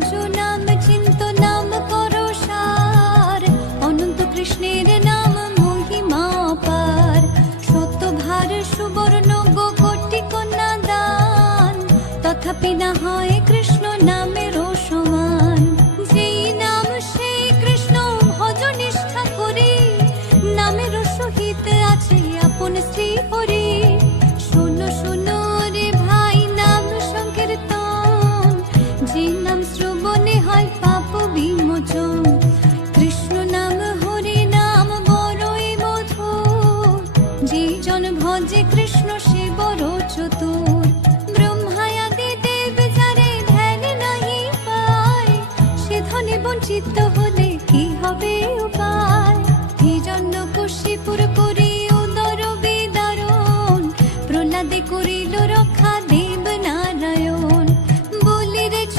ভজ নাম চিন্ত নাম করো সার, অনন্ত কৃষ্ণের নাম মহিমা পার। শতভার সুবর্ণ গো কোটি কন্যা দান, তথাপি না হয় কৃষ্ণ নামের সমান। যেই নাম সেই কৃষ্ণ ভজ নিষ্ঠা করি, নামের সহিত আছে আপন শ্রী হরি। শোনো শোনো রে ভাই নাম সংকীর্তন, যে নাম শ্রবণে হয় পাপ বিমোচন। কৃষ্ণ নাম হরি নাম বড়ই মধুর, যে জন ভজে কৃষ্ণ সে বড় চতুর। ব্রহ্মায়াদি দেব যারে ধ্যান নাহি পায়, সে ধনে বঞ্চিত হলে কি হবে উপায়। এই জন্য কশিপুর করে